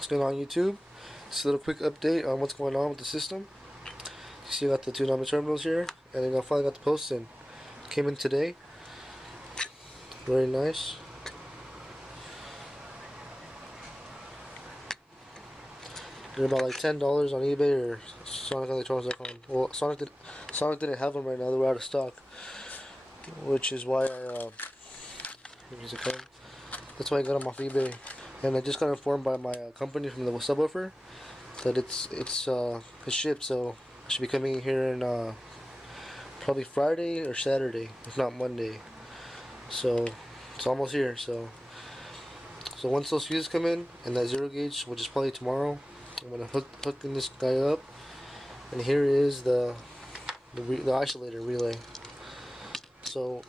What's going on YouTube? Just a little quick update on what's going on with the system. You see I got the two number terminals here, and then I finally got the posts in. Came in today. Very nice. They're about like $10 on eBay or SonicElectronics.com. Well, Sonic didn't have them right now. They were out of stock, which is why that's why I got them off eBay. And I just got informed by my company from the subwoofer that it's shipped, so it should be coming in here in probably Friday or Saturday, if not Monday. So it's almost here. So once those fuses come in and that zero gauge, which is probably tomorrow, I'm gonna hooking this guy up, and here is the isolator relay. So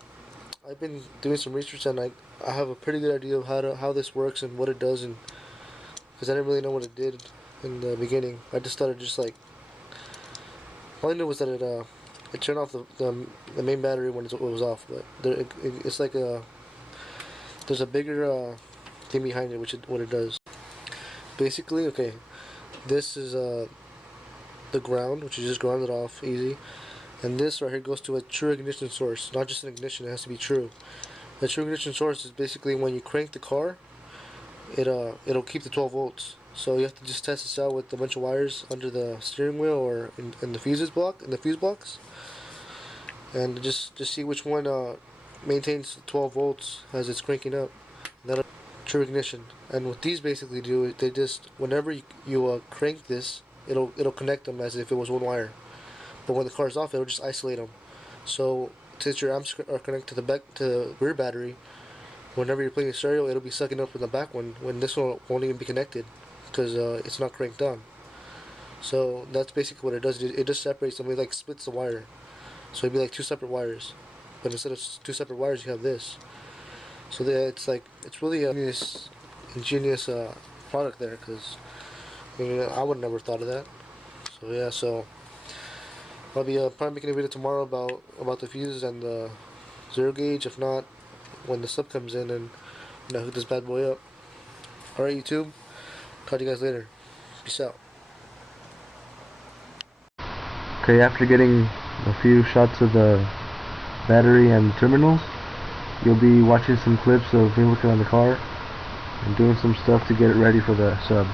I've been doing some research, and I have a pretty good idea of how this works and what it does, and because I didn't really know what it did in the beginning. I just thought it just like, all I knew was that it turned off the main battery when it was off, but it's like there's a bigger thing behind it, what it does. Basically, okay, this is the ground, which is just grounded off easy, and this right here goes to a true ignition source, not just an ignition. It has to be true. The true ignition source is basically when you crank the car, it'll keep the 12 volts. So you have to just test this out with a bunch of wires under the steering wheel or in the fuse blocks, and just see which one maintains 12 volts as it's cranking up. That'll true ignition. And what these basically do is they just, whenever you crank this, it'll connect them as if it was one wire. But when the car's off, it'll just isolate them. So since your amps are connected to the rear battery, whenever you're playing a stereo, it'll be sucking up in the back one when this one won't even be connected because it's not cranked on. So that's basically what it does. It just separates them. It like splits the wire. So it'd be like two separate wires, but instead of two separate wires, you have this. So it's really a ingenious product there, because I would have never thought of that. So yeah, so I'll be probably making a video tomorrow about the fuses and the zero gauge. If not, when the sub comes in, and hook this bad boy up. Alright YouTube, talk to you guys later. Peace out. Okay, after getting a few shots of the battery and terminals, you'll be watching some clips of me working on the car and doing some stuff to get it ready for the sub.